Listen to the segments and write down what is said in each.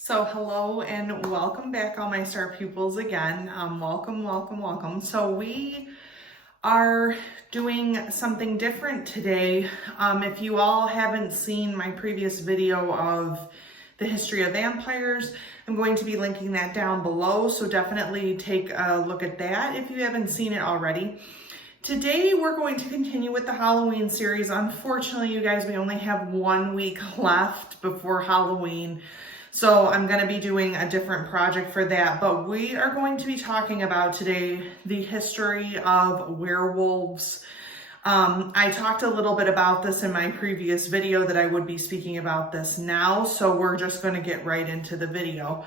So hello and welcome back, all my star pupils again. Welcome. So we are doing something different today. If you all haven't seen my previous video of the history of vampires, I'm going to be linking that down below. So definitely take a look at that if you haven't seen it already. Today, we're going to continue with the Halloween series. Unfortunately, you guys, we only have 1 week left before Halloween. So I'm going to be doing a different project for that, but we are going to be talking about today the history of werewolves. I talked a little bit about this in my previous video that I would be speaking about this now, so we're just going to get right into the video.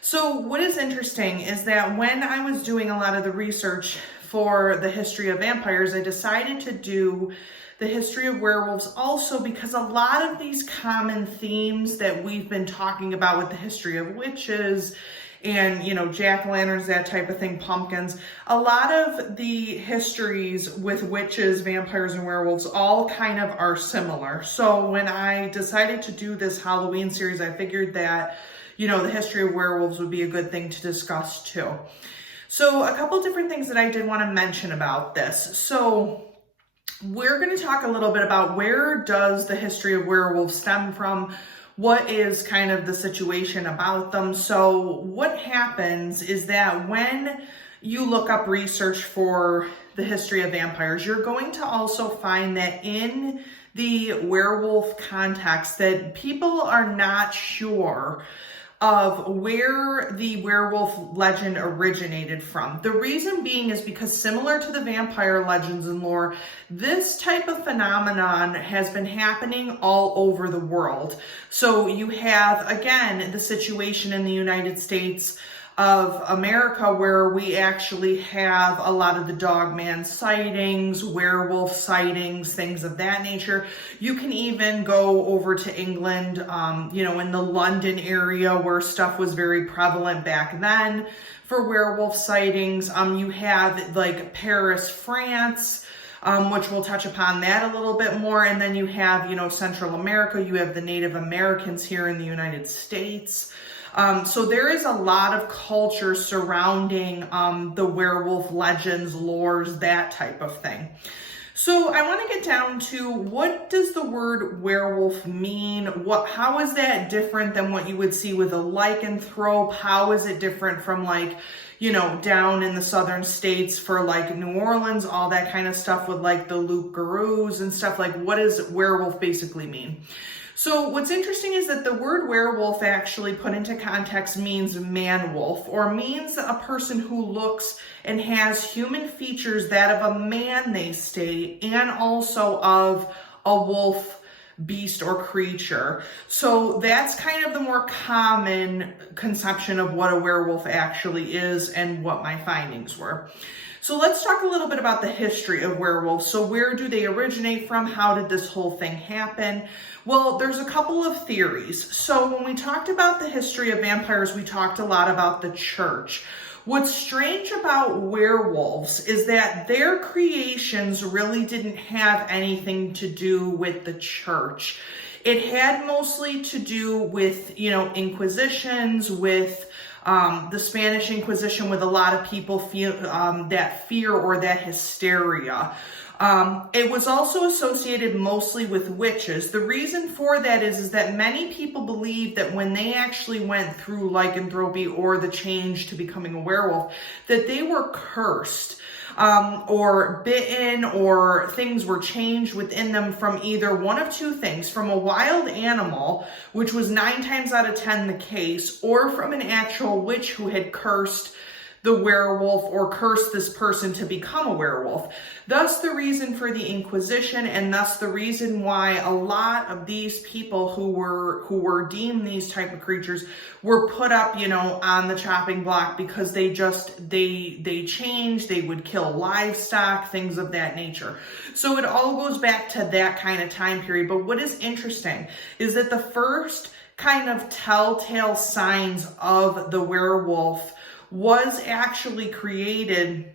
So what is interesting is that when I was doing a lot of the research for the history of vampires, I decided to do the history of werewolves also because a lot of these common themes that we've been talking about with the history of witches and, jack-o'-lanterns, that type of thing, pumpkins, a lot of the histories with witches, vampires, and werewolves all kind of are similar. So when I decided to do this Halloween series, I figured that, the history of werewolves would be a good thing to discuss too. So a couple different things that I did want to mention about this. So we're going to talk a little bit about where does the history of werewolves stem from? What is kind of the situation about them? So what happens is that when you look up research for the history of vampires, you're going to also find that in the werewolf context that people are not sure of where the werewolf legend originated from. The reason being is because similar to the vampire legends and lore, this type of phenomenon has been happening all over the world. So you have, again, the situation in the United States of America where we actually have a lot of the dogman sightings, werewolf sightings, things of that nature. You can even go over to England, in the London area where stuff was very prevalent back then for werewolf sightings. You have like Paris, France, which we'll touch upon that a little bit more. And then you have, Central America, you have the Native Americans here in the United States. So there is a lot of culture surrounding the werewolf legends, lores, that type of thing. So I want to get down to what does the word werewolf mean? How is that different than what you would see with a lycanthrope? How is it different from down in the southern states for like New Orleans, all that kind of stuff with like the loup-garous and stuff? Like, what does werewolf basically mean? So what's interesting is that the word werewolf actually put into context means man-wolf, or means a person who looks and has human features, that of a man, they state, and also of a wolf beast or creature. So that's kind of the more common conception of what a werewolf actually is and what my findings were. So let's talk a little bit about the history of werewolves. So where do they originate from? How did this whole thing happen? Well, there's a couple of theories. So when we talked about the history of vampires, we talked a lot about the church. What's strange about werewolves is that their creations really didn't have anything to do with the church. It had mostly to do with, inquisitions, with the Spanish Inquisition, with a lot of people feel that fear or that hysteria. It was also associated mostly with witches. The reason for that is that many people believe that when they actually went through lycanthropy or the change to becoming a werewolf, that they were cursed. Or bitten, or things were changed within them from either one of two things: from a wild animal, which was 9 times out of 10 the case, or from an actual witch who had cursed the werewolf or cursed this person to become a werewolf. Thus the reason for the Inquisition, and thus the reason why a lot of these people who were deemed these type of creatures were put up, on the chopping block, because they changed, they would kill livestock, things of that nature. So it all goes back to that kind of time period. But what is interesting is that the first kind of telltale signs of the werewolf was actually created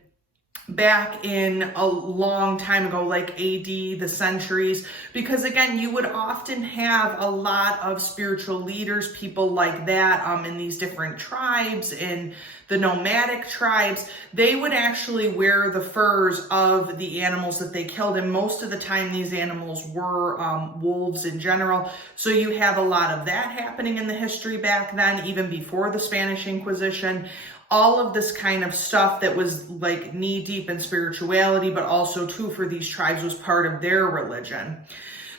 back in a long time ago, like AD, the centuries, because again, you would often have a lot of spiritual leaders, people like that, in these different tribes, in the nomadic tribes. They would actually wear the furs of the animals that they killed, and most of the time these animals were wolves in general. So you have a lot of that happening in the history back then, even before the Spanish Inquisition. All of this kind of stuff that was like knee deep in spirituality, but also too for these tribes was part of their religion.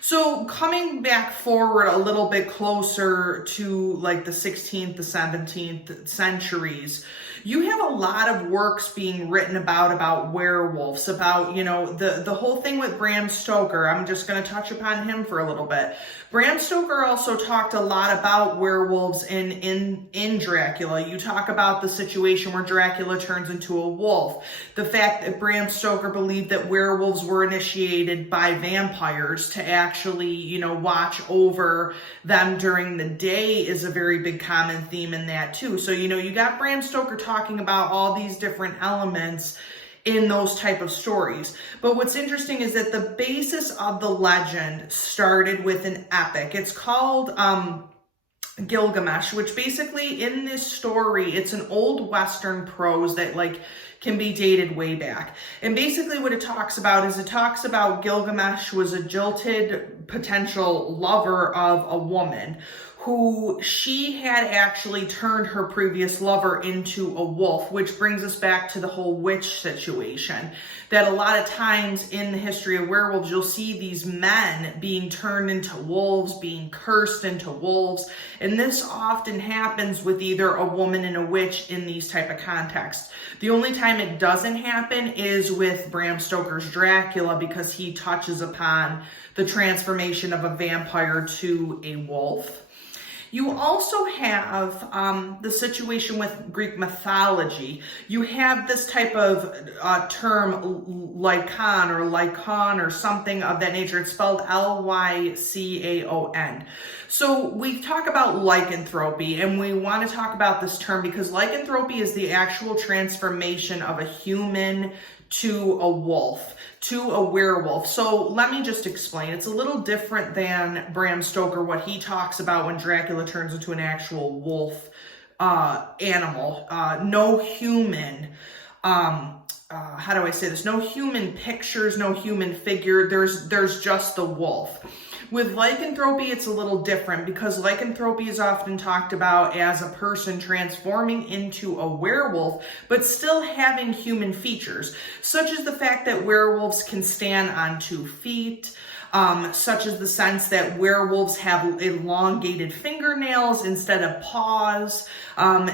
So coming back forward a little bit closer to like the 16th, the 17th centuries, you have a lot of works being written about werewolves, about, you know, the whole thing with Bram Stoker. I'm just going to touch upon him for a little bit. Bram Stoker also talked a lot about werewolves in Dracula. You talk about the situation where Dracula turns into a wolf. The fact that Bram Stoker believed that werewolves were initiated by vampires to actually, you know, watch over them during the day is a very big common theme in that too. So, you know, you got Bram Stoker talking about all these different elements in those type of stories. But what's interesting is that the basis of the legend started with an epic. It's called Gilgamesh, which basically in this story, it's an old Western prose that like can be dated way back. And basically what it talks about is it talks about Gilgamesh was a jilted potential lover of a woman who she had actually turned her previous lover into a wolf, which brings us back to the whole witch situation. That a lot of times in the history of werewolves, you'll see these men being turned into wolves, being cursed into wolves. And this often happens with either a woman and a witch in these type of contexts. The only time it doesn't happen is with Bram Stoker's Dracula, because he touches upon the transformation of a vampire to a wolf. You also have the situation with Greek mythology. You have this type of term, lycan or something of that nature. It's spelled Lycaon. So we talk about lycanthropy, and we want to talk about this term because lycanthropy is the actual transformation of a human to a wolf, to a werewolf. So let me just explain. It's a little different than Bram Stoker, what he talks about when Dracula turns into an actual wolf animal. No human, how do I say this? No human pictures, no human figure. There's just the wolf. With lycanthropy, it's a little different because lycanthropy is often talked about as a person transforming into a werewolf, but still having human features, such as the fact that werewolves can stand on 2 feet, such as the sense that werewolves have elongated fingernails instead of paws.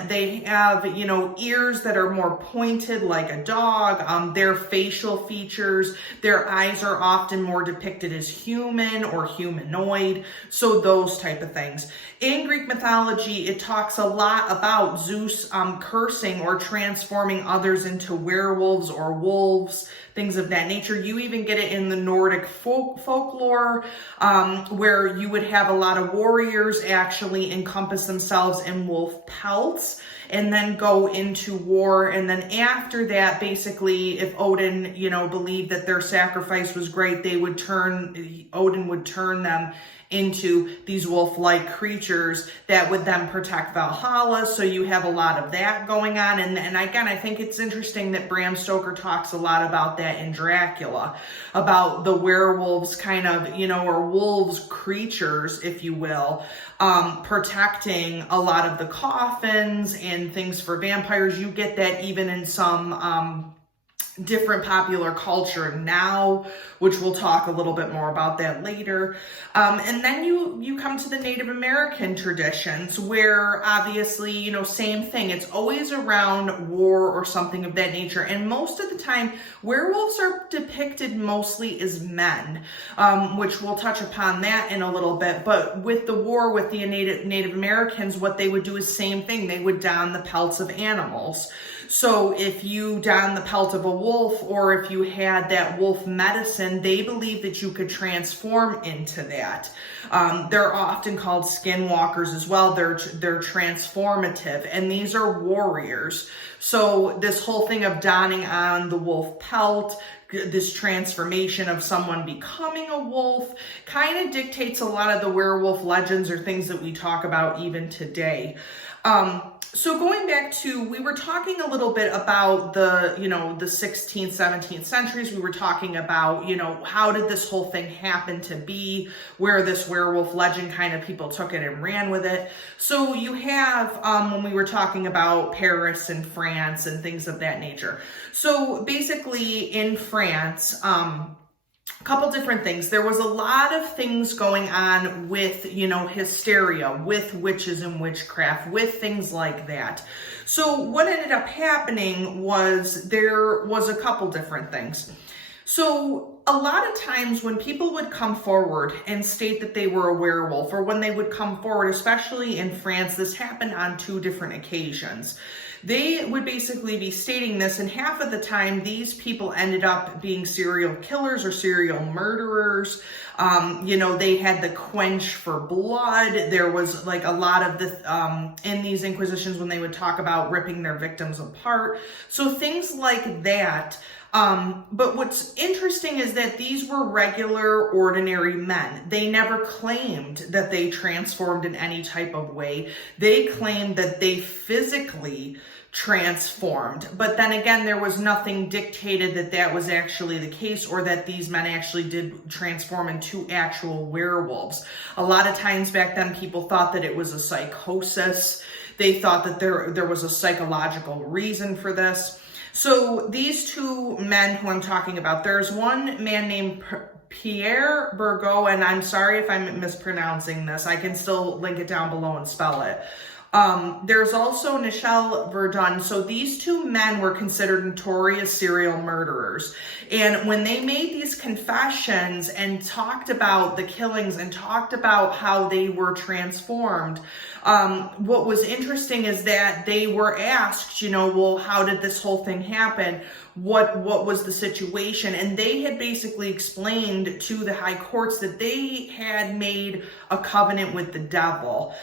They have, you know, ears that are more pointed like a dog. Their facial features, their eyes are often more depicted as human or humanoid. So those type of things. In Greek mythology, it talks a lot about Zeus cursing or transforming others into werewolves or wolves, things of that nature. You even get it in the Nordic folklore, where you would have a lot of warriors actually encompass themselves in wolf pelts and then go into war. And then after that, basically, if Odin, you know, believed that their sacrifice was great, Odin would turn them into these wolf-like creatures that would then protect Valhalla. So you have a lot of that going on. And again, I think it's interesting that Bram Stoker talks a lot about that in Dracula, about the werewolves kind of, you know, or wolves creatures, if you will, protecting a lot of the coffins and things for vampires. You get that even in some different popular culture now, which we'll talk a little bit more about that later. And then you come to the Native American traditions where obviously, you know, same thing. It's always around war or something of that nature. And most of the time, werewolves are depicted mostly as men, which we'll touch upon that in a little bit. But with the war with the Native Americans, what they would do is same thing. They would don the pelts of animals. So if you don the pelt of a wolf, wolf, or if you had that wolf medicine, they believed that you could transform into that. They're often called skinwalkers as well. They're transformative, and these are warriors. So this whole thing of donning on the wolf pelt, this transformation of someone becoming a wolf, kind of dictates a lot of the werewolf legends or things that we talk about even today. So going back to, we were talking a little bit about the 16th, 17th centuries. We were talking about, how did this whole thing happen to be, where this werewolf legend kind of people took it and ran with it. So you have, when we were talking about Paris and France and things of that nature. So basically in France, couple different things. There was a lot of things going on with, hysteria, with witches and witchcraft, with things like that. So what ended up happening was there was a couple different things. So a lot of times when people would come forward and state that they were a werewolf, or when they would come forward, especially in France, this happened on 2 different occasions. They would basically be stating this, and half of the time these people ended up being serial killers or serial murderers. They had the quench for blood. There was like a lot of the, in these inquisitions when they would talk about ripping their victims apart. So things like that. But what's interesting is that these were regular, ordinary men. They never claimed that they transformed in any type of way. They claimed that they physically transformed. But then again, there was nothing dictated that that was actually the case, or that these men actually did transform into actual werewolves. A lot of times back then, people thought that it was a psychosis. They thought that there was a psychological reason for this. So these 2 men who I'm talking about, there's one man named Pierre Burgot, and I'm sorry if I'm mispronouncing this. I can still link it down below and spell it. There's also Michel Verdun. So these 2 men were considered notorious serial murderers. And when they made these confessions and talked about the killings and talked about how they were transformed, what was interesting is that they were asked, well, how did this whole thing happen? What was the situation? And they had basically explained to the high courts that they had made a covenant with the devil,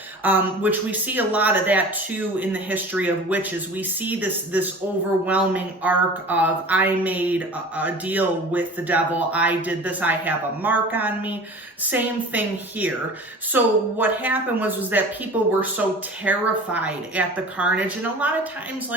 which we see a lot of that too in the history of witches. We see this overwhelming arc of, I made a deal with the devil, I did this, I have a mark on me. Same thing here. So what happened was that people were so terrified at the carnage, and a lot of times,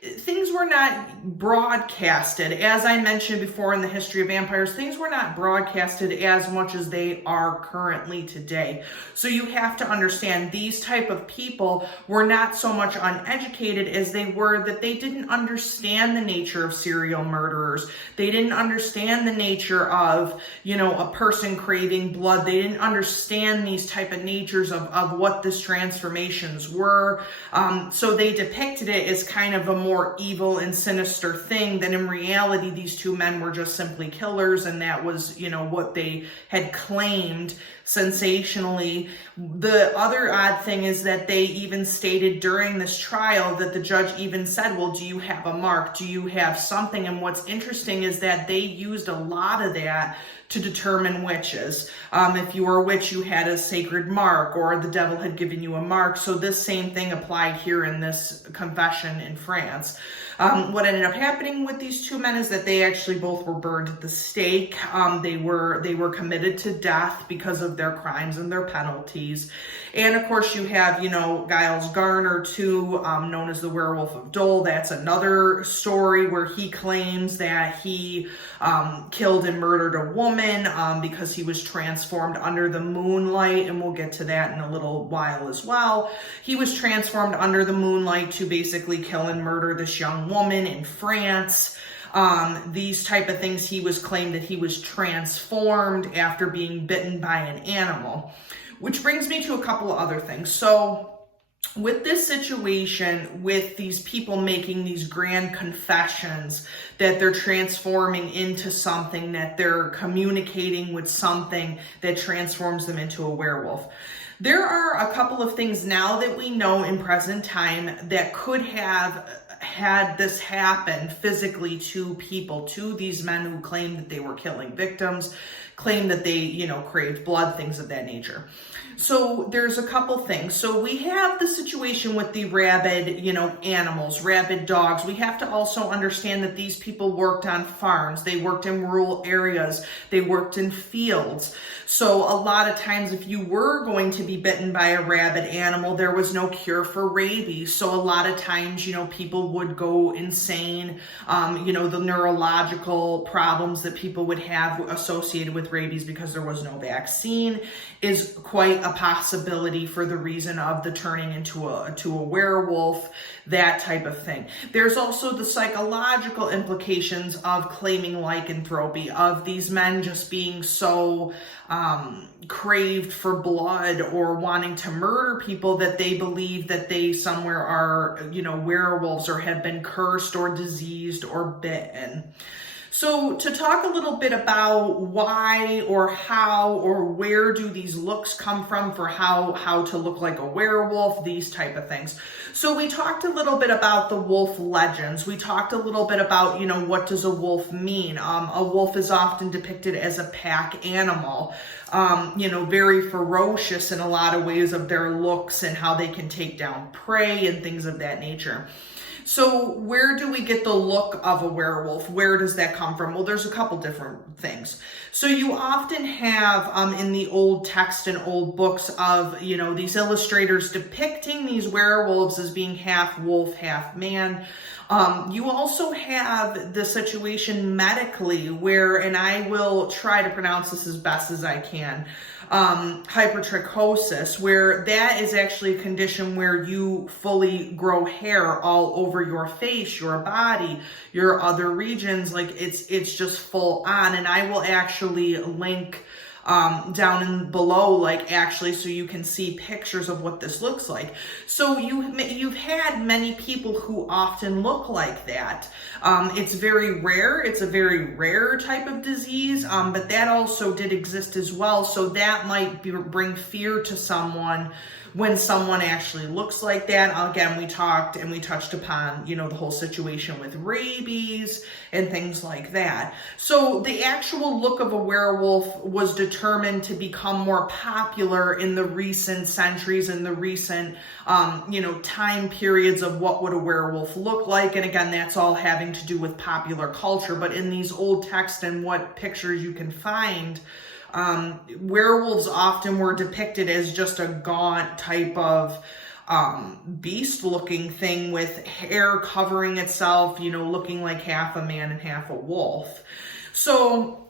things were not broadcasted. As I mentioned before in the history of vampires, things were not broadcasted as much as they are currently today. So you have to understand, these type of people were not so much uneducated as they were that they didn't understand the nature of serial murderers. They didn't understand the nature of, a person craving blood. They didn't understand these type of natures of what this transformations were. So they depicted it as kind of a more evil and sinister thing, than in reality these 2 men were just simply killers, and that was what they had claimed sensationally. The other odd thing is that they even stated during this trial that the judge even said, well, do you have a mark? Do you have something? And what's interesting is that they used a lot of that to determine witches. If you were a witch, you had a sacred mark, or the devil had given you a mark. So this same thing applied here in this confession in France. What ended up happening with these 2 men is that they actually both were burned at the stake. They were committed to death because of their crimes and their penalties. And of course you have, Giles Garner too, known as the Werewolf of Dole. That's another story where he claims that he killed and murdered a woman because he was transformed under the moonlight, and we'll get to that in a little while as well. He was transformed under the moonlight to basically kill and murder this young woman in France. These type of things, he was claimed that he was transformed after being bitten by an animal. Which brings me to a couple of other things. So with this situation, with these people making these grand confessions that they're transforming into something, that they're communicating with something that transforms them into a werewolf. There are a couple of things now that we know in present time that could have had this happen physically to people, to these men who claim that they were killing victims, claim that they, craved blood, things of that nature. So there's a couple things. So we have the situation with the rabid, animals, rabid dogs. We have to also understand that these people worked on farms. They worked in rural areas. They worked in fields. So a lot of times if you were going to be bitten by a rabid animal, there was no cure for rabies. So a lot of times, people would go insane. The neurological problems that people would have associated with rabies because there was no vaccine is quite a possibility for the reason of the turning into a werewolf, that type of thing. There's also the psychological implications of claiming lycanthropy, of these men just being so craved for blood or wanting to murder people that they believe that they somewhere are, werewolves or have been cursed or diseased or bitten. So to talk a little bit about why or how or where do these looks come from for how to look like a werewolf, these type of things. So we talked a little bit about the wolf legends. We talked a little bit about, what does a wolf mean? A wolf is often depicted as a pack animal, very ferocious in a lot of ways of their looks and how they can take down prey and things of that nature. So where do we get the look of a werewolf? Where does that come from? Well, there's a couple different things. So you often have in the old text and old books of, these illustrators depicting these werewolves as being half wolf, half man. You also have the situation medically where, and I will try to pronounce this as best as I can, hypertrichosis, where that is actually a condition where you fully grow hair all over your face, your body, your other regions, like it's just full on. And I will actually link down in below, so you can see pictures of what this looks like. So you've had many people who often look like that. It's very rare. It's a very rare type of disease, but that also did exist as well. So that might bring fear to someone when someone actually looks like that. Again, we talked and we touched upon, the whole situation with rabies and things like that. So the actual look of a werewolf was determined to become more popular in the recent centuries, in the recent, time periods of what would a werewolf look like. And again, that's all having to do with popular culture. But in these old texts and what pictures you can find, werewolves often were depicted as just a gaunt type of beast looking thing with hair covering itself, looking like half a man and half a wolf. So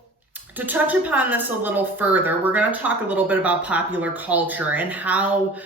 to touch upon this a little further, we're going to talk a little bit about popular culture and how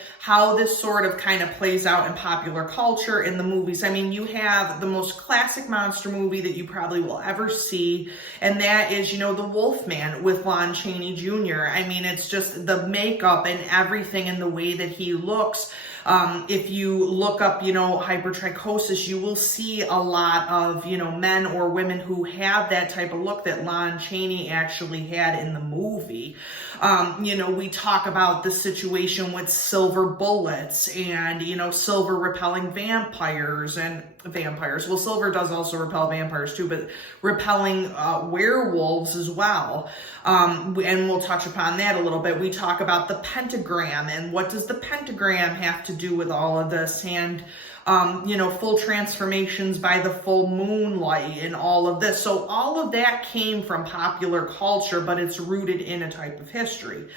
this sort of kind of plays out in popular culture in the movies. I mean, you have the most classic monster movie that you probably will ever see, and that is, the Wolfman with Lon Chaney Jr. I mean, it's just the makeup and everything and the way that he looks. If you look up, hypertrichosis, you will see a lot of, men or women who have that type of look that Lon Chaney actually had in the movie. We talk about the situation with silver bullets and, silver repelling vampires and vampires. Well, silver does also repel vampires too, but repelling werewolves as well. And we'll touch upon that a little bit. We talk about the pentagram and what does the pentagram have to do with all of this, and full transformations by the full moonlight and all of this. So all of that came from popular culture, but it's rooted in a type of history.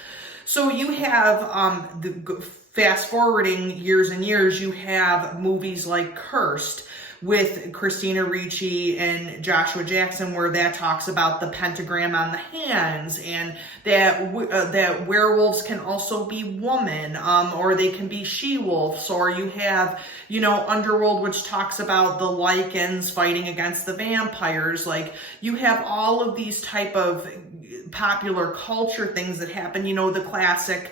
So you have, fast forwarding years and years, you have movies like Cursed with Christina Ricci and Joshua Jackson, where that talks about the pentagram on the hands, and that werewolves can also be women, or they can be she-wolves, or you have, Underworld, which talks about the Lycans fighting against the vampires. Like, you have all of these type of popular culture things that happen, the classic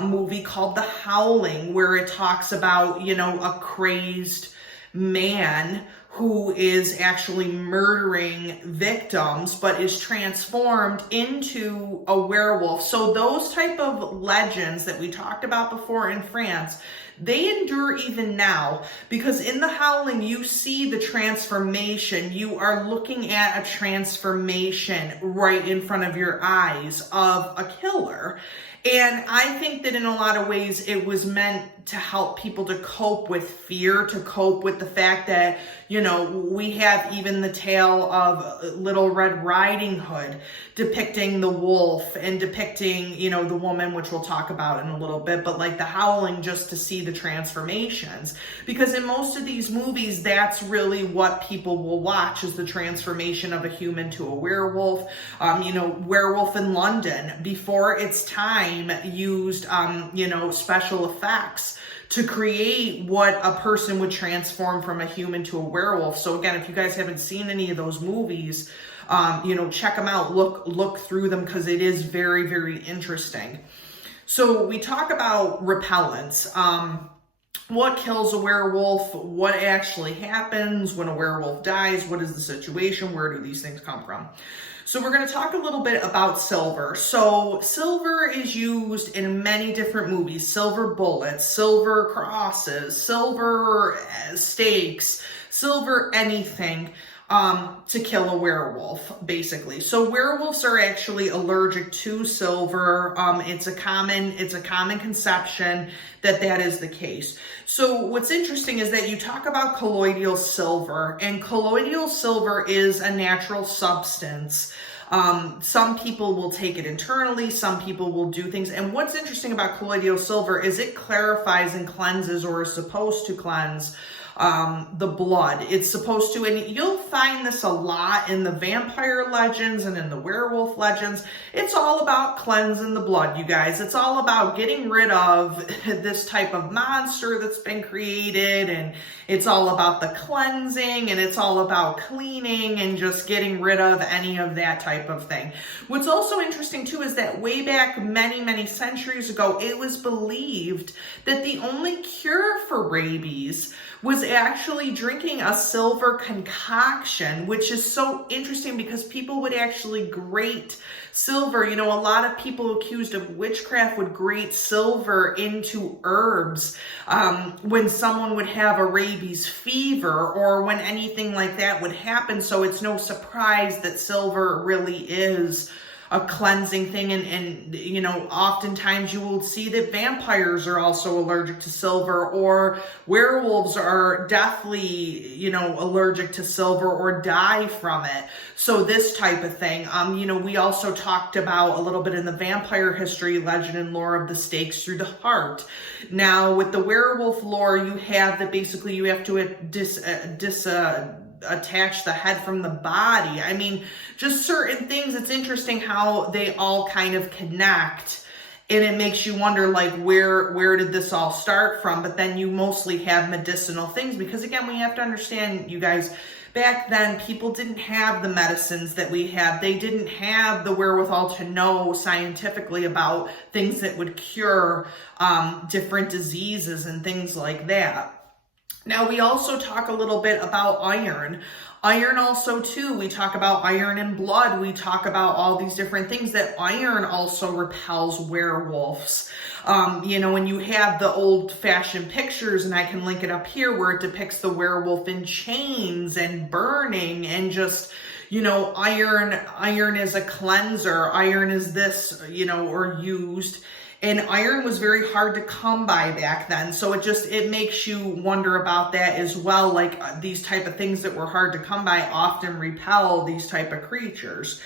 movie called The Howling, where it talks about, a crazed man who is actually murdering victims, but is transformed into a werewolf. So those type of legends that we talked about before in France, they endure even now, because in The Howling, you see the transformation. You are looking at a transformation right in front of your eyes of a killer. And I think that in a lot of ways it was meant to help people to cope with fear, to cope with the fact that, you know, we have even the tale of Little Red Riding Hood depicting the wolf and depicting, you know, the woman, which we'll talk about in a little bit, but like The Howling, just to see the transformations. Because in most of these movies, that's really what people will watch, is the transformation of a human to a werewolf. You know, Werewolf in London, before its time, used, you know, special effects to create what a person would transform from a human to a werewolf. So again, if you guys haven't seen any of those movies, you know, check them out, look through them, because it is very, very interesting. So we talk about repellents. What kills a werewolf? What actually happens when a werewolf dies? What is the situation? Where do these things come from? So we're going to talk a little bit about silver. So silver is used in many different movies. Silver bullets, silver crosses, silver stakes, silver anything to kill a werewolf, basically. So werewolves are actually allergic to silver. It's a common conception that is the case. So what's interesting is that you talk about colloidal silver, and colloidal silver is a natural substance. Some people will take it internally, some people will do things. And what's interesting about colloidal silver is it clarifies and cleanses, or is supposed to cleanse, the blood. It's supposed to, and you'll find this a lot in the vampire legends and in the werewolf legends. It's all about cleansing the blood, you guys. It's all about getting rid of this type of monster that's been created, and it's all about the cleansing, and it's all about cleaning and just getting rid of any of that type of thing. What's also interesting too is that way back many centuries ago, it was believed that the only cure for rabies was actually drinking a silver concoction, which is so interesting because people would actually grate silver. You know, a lot of people accused of witchcraft would grate silver into herbs when someone would have a rabies fever, or when anything like that would happen. So it's no surprise that silver really is a cleansing thing. And you know, oftentimes you will see that vampires are also allergic to silver, or werewolves are deathly, you know, allergic to silver or die from it. So this type of thing. You know, we also talked about a little bit in the vampire history, legend, and lore of the stakes through the heart. Now with the werewolf lore, you have that basically you have to attach the head from the body. I mean, just certain things. It's interesting how they all kind of connect, and it makes you wonder, like, where did this all start from? But then you mostly have medicinal things, because again, we have to understand, you guys, back then people didn't have the medicines that we have. They didn't have the wherewithal to know scientifically about things that would cure different diseases and things like that. Now, we also talk a little bit about iron. Iron also, too, we talk about iron in blood. We talk about all these different things that iron also repels werewolves. You know, when you have the old-fashioned pictures, and I can link it up here, where it depicts the werewolf in chains and burning, and just, you know, iron is a cleanser. Iron is this, you know, or used. And iron was very hard to come by back then. So it makes you wonder about that as well. Like these type of things that were hard to come by often repel these type of creatures.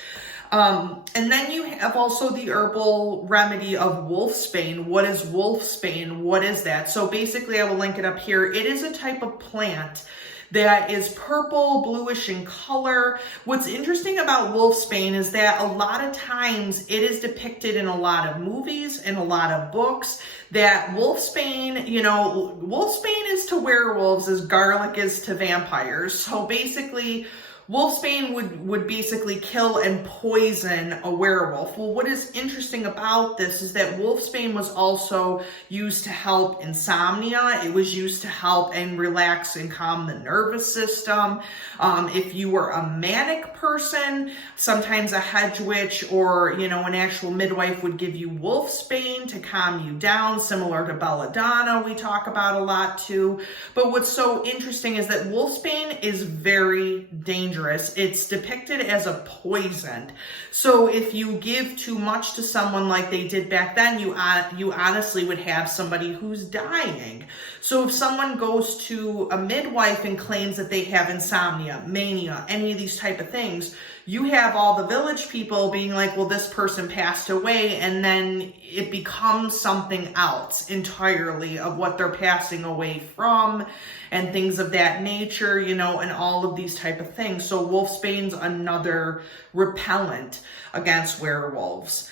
And then you have also the herbal remedy of wolfsbane. What is wolfsbane? What is that? So basically, I will link it up here. It is a type of plant that is purple, bluish in color. What's interesting about wolfsbane is that a lot of times it is depicted in a lot of movies and a lot of books that wolfsbane, you know, wolfsbane is to werewolves as garlic is to vampires. So basically, wolfsbane would basically kill and poison a werewolf. Well, what is interesting about this is that wolfsbane was also used to help insomnia. It was used to help and relax and calm the nervous system. If you were a manic person, sometimes a hedge witch or, an actual midwife would give you wolfsbane to calm you down, similar to belladonna we talk about a lot too. But what's so interesting is that wolfsbane is very dangerous. It's depicted as a poison. So if you give too much to someone like they did back then, you honestly would have somebody who's dying. So if someone goes to a midwife and claims that they have insomnia, mania, any of these type of things, you have all the village people being like, well, this person passed away, and then it becomes something else entirely of what they're passing away from and things of that nature, and all of these type of things. So wolfsbane's another repellent against werewolves.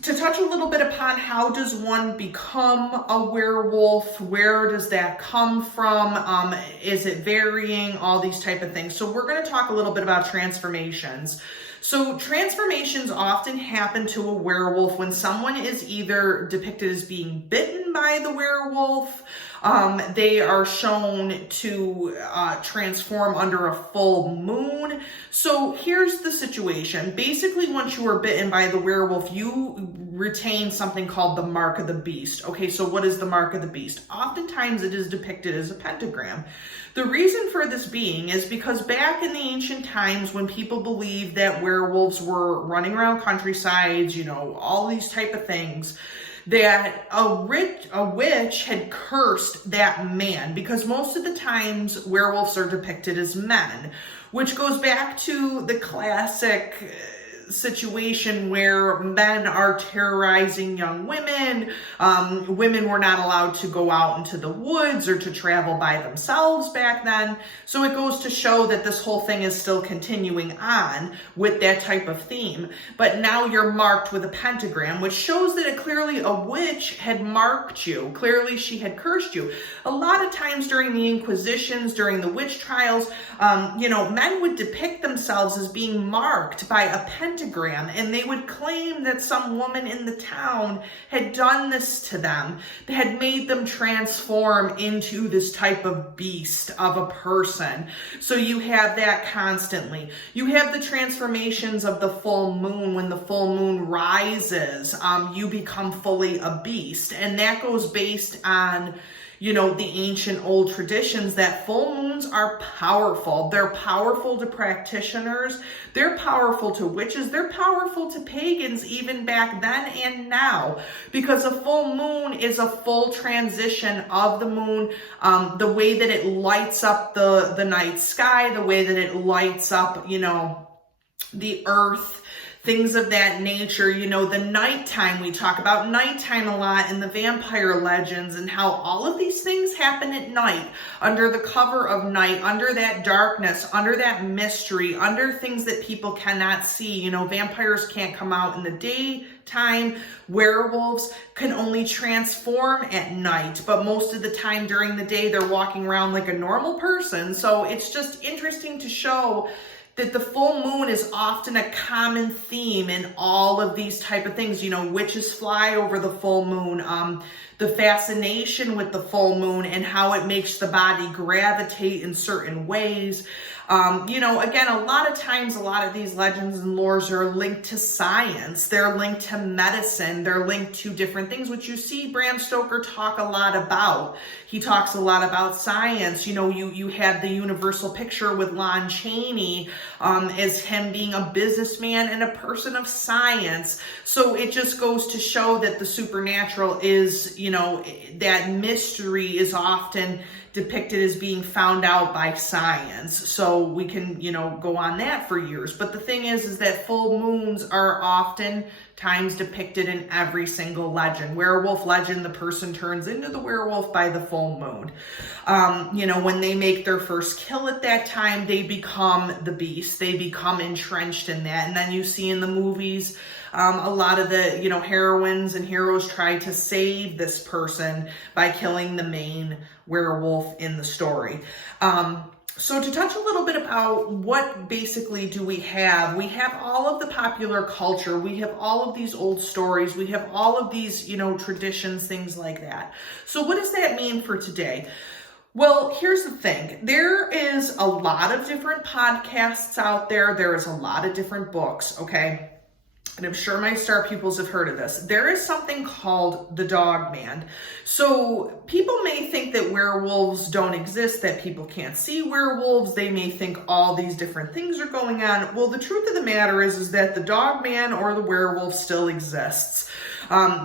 To touch a little bit upon how does one become a werewolf, where does that come from, is it varying, all these type of things. So we're going to talk a little bit about transformations. So transformations often happen to a werewolf when someone is either depicted as being bitten by the werewolf, they are shown to transform under a full moon. So here's the situation. Basically, once you are bitten by the werewolf, you retain something called the mark of the beast. Okay, so what is the mark of the beast? Oftentimes it is depicted as a pentagram. The reason for this being is because back in the ancient times when people believed that werewolves were running around countrysides, all these type of things, that a witch had cursed that man, because most of the times werewolves are depicted as men, which goes back to the classic situation where men are terrorizing young women. Women were not allowed to go out into the woods or to travel by themselves back then. So it goes to show that this whole thing is still continuing on with that type of theme. But now you're marked with a pentagram, which shows that clearly a witch had marked you. Clearly she had cursed you. A lot of times during the Inquisitions, during the witch trials, men would depict themselves as being marked by a pentagram, and they would claim that some woman in the town had done this to them, had made them transform into this type of beast of a person. So you have that constantly. You have the transformations of the full moon. When the full moon rises, you become fully a beast, and that goes based on the ancient old traditions that full moons are powerful. They're powerful to practitioners. They're powerful to witches. They're powerful to pagans even back then and now, because a full moon is a full transition of the moon. The way that it lights up the night sky, the way that it lights up, the earth, things of that nature. The nighttime, we talk about nighttime a lot in the vampire legends, and how all of these things happen at night, under the cover of night, under that darkness, under that mystery, under things that people cannot see. Vampires can't come out in the daytime. Werewolves can only transform at night, but most of the time during the day, they're walking around like a normal person. So it's just interesting to show that the full moon is often a common theme in all of these type of things. Witches fly over the full moon, the fascination with the full moon and how it makes the body gravitate in certain ways. Again, a lot of times, a lot of these legends and lores are linked to science. They're linked to medicine. They're linked to different things, which you see Bram Stoker talk a lot about. He talks a lot about science. You have the universal picture with Lon Chaney as him being a businessman and a person of science. So it just goes to show that the supernatural is, that mystery is often depicted as being found out by science. So we can, go on that for years. But the thing is that full moons are often times depicted in every single legend. Werewolf legend, the person turns into the werewolf by the full moon. When they make their first kill at that time, they become the beast. They become entrenched in that. And then you see in the movies, a lot of the, heroines and heroes try to save this person by killing the main werewolf in the story. So to touch a little bit about what basically do we have all of the popular culture, we have all of these old stories, we have all of these, traditions, things like that. So what does that mean for today? Well, here's the thing. There is a lot of different podcasts out there. There is a lot of different books, okay? And I'm sure my star pupils have heard of this. There is something called the dog man. So people may think that werewolves don't exist, that people can't see werewolves. They may think all these different things are going on. Well, the truth of the matter is that the dog man or the werewolf still exists.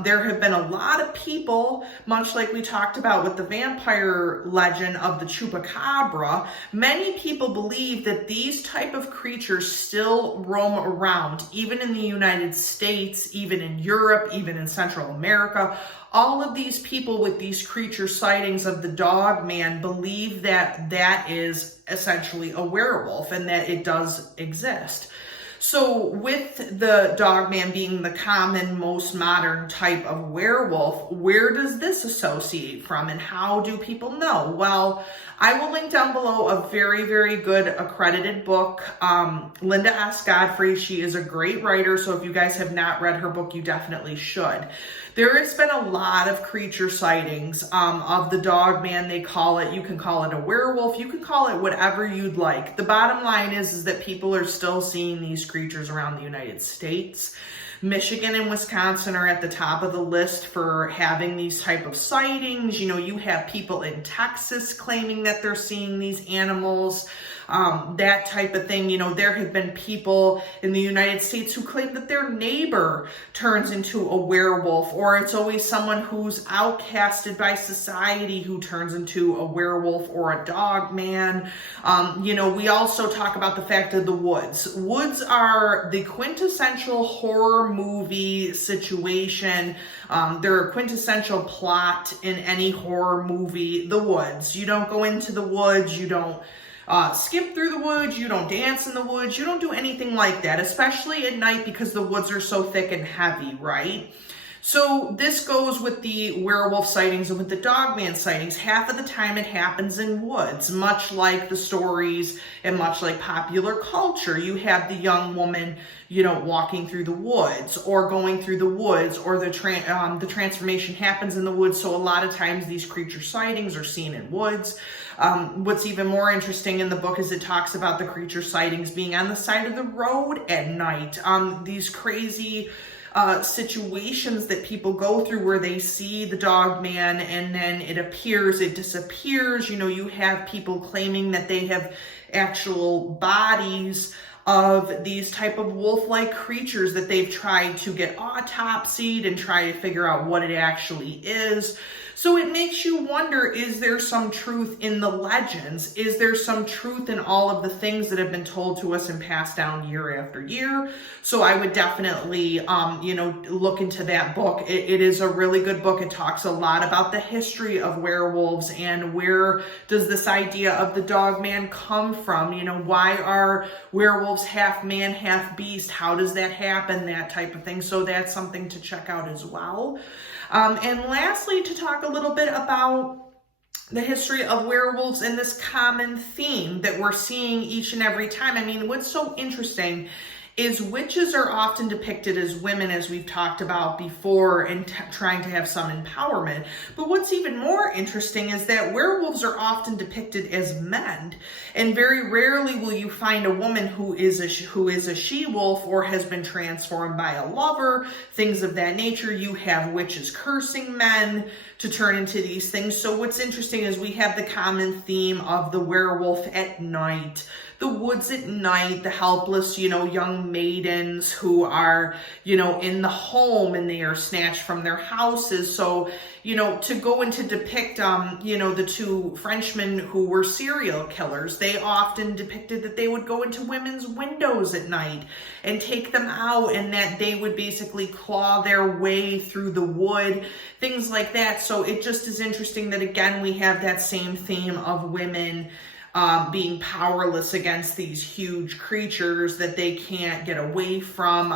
There have been a lot of people, much like we talked about with the vampire legend of the chupacabra, many people believe that these type of creatures still roam around, even in the United States, even in Europe, even in Central America. All of these people with these creature sightings of the dog man believe that that is essentially a werewolf and that it does exist. So with the dog man being the common, most modern type of werewolf, where does this associate from and how do people know? Well, I will link down below a very, very good accredited book. Linda S Godfrey, she is a great writer, so if you guys have not read her book, you definitely should. There has been a lot of creature sightings of the dog man, they call it. You can call it a werewolf. You can call it whatever you'd like. The bottom line is that people are still seeing these creatures around the United States. Michigan and Wisconsin are at the top of the list for having these type of sightings. You have people in Texas claiming that they're seeing these animals, that type of thing. There have been people in the United States who claim that their neighbor turns into a werewolf, or it's always someone who's outcasted by society who turns into a werewolf or a dog man. We also talk about the fact of the woods. Woods are the quintessential horror movie situation. They're a quintessential plot in any horror movie. The woods. You don't go into the woods. You don't skip through the woods, you don't dance in the woods, you don't do anything like that, especially at night because the woods are so thick and heavy, right? So this goes with the werewolf sightings and with the dogman sightings. Half of the time it happens in woods, much like the stories and much like popular culture. You have the young woman, walking through the woods or going through the woods, or the transformation happens in the woods. So a lot of times these creature sightings are seen in woods. What's even more interesting in the book is it talks about the creature sightings being on the side of the road at night. These crazy situations that people go through where they see the dog man and then it appears, it disappears. You have people claiming that they have actual bodies of these type of wolf-like creatures that they've tried to get autopsied and try to figure out what it actually is. So it makes you wonder, is there some truth in the legends? Is there some truth in all of the things that have been told to us and passed down year after year? So I would definitely, look into that book. It is a really good book. It talks a lot about the history of werewolves and where does this idea of the dog man come from? Why are werewolves half man, half beast? How does that happen? That type of thing. So that's something to check out as well. And lastly, to talk a little bit about the history of werewolves and this common theme that we're seeing each and every time. I mean, what's so interesting is witches are often depicted as women, as we've talked about before, and trying to have some empowerment. But what's even more interesting is that werewolves are often depicted as men, and very rarely will you find a woman who is a she-wolf or has been transformed by a lover, things of that nature. You have witches cursing men to turn into these things. So what's interesting is we have the common theme of the werewolf at night, the woods at night, the helpless, young maidens who are, in the home and they are snatched from their houses. So, to go and to depict, the two Frenchmen who were serial killers, they often depicted that they would go into women's windows at night and take them out, and that they would basically claw their way through the wood, things like that. So it just is interesting that, again, we have that same theme of women being powerless against these huge creatures that they can't get away from.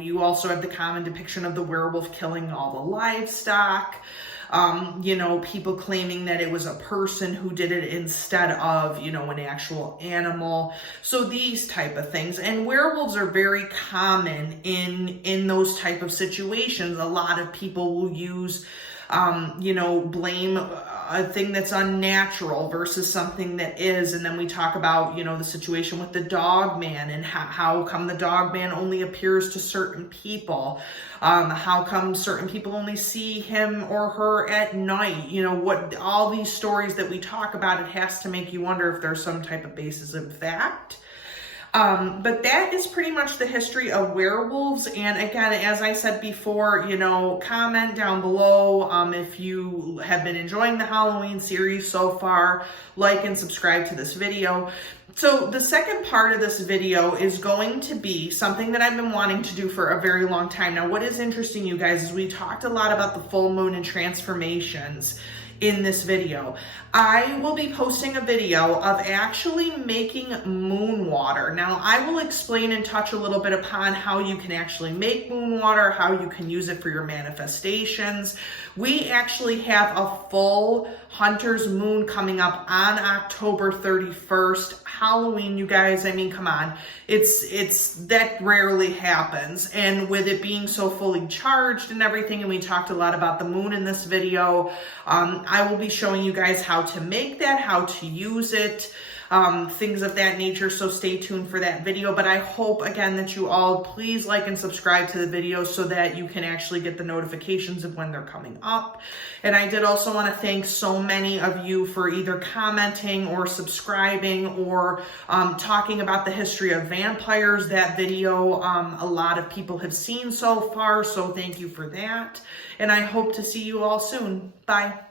You also have the common depiction of the werewolf killing all the livestock. you know, people claiming that it was a person who did it instead of, you know, an actual animal. So these type of things. And werewolves are very common in those type of situations. A lot of people will use, you know, blame a thing that's unnatural versus something that is. And then we talk about, you know, the situation with the dog man and how come the dog man only appears to certain people. How come certain people only see him or her at night? You know, what all these stories that we talk about, it has to make you wonder if there's some type of basis in fact. But that is pretty much the history of werewolves. And again, as I said before, you know, comment down below if you have been enjoying the Halloween series so far, like and subscribe to this video. So the second part of this video is going to be something that I've been wanting to do for a very long time. Now, what is interesting, you guys, is we talked a lot about the full moon and transformations in this video. I will be posting a video of actually making moon water. Now, I will explain and touch a little bit upon how you can actually make moon water, how you can use it for your manifestations. We actually have a full Hunter's Moon coming up on October 31st. Halloween, you guys, I mean, come on. It's that rarely happens. And with it being so fully charged and everything, and we talked a lot about the moon in this video, I will be showing you guys how to make that, how to use it, things of that nature. So stay tuned for that video. But I hope, again, that you all please like and subscribe to the video so that you can actually get the notifications of when they're coming up. And I did also want to thank so many of you for either commenting or subscribing or talking about the history of vampires. That video, a lot of people have seen so far. So thank you for that. And I hope to see you all soon. Bye.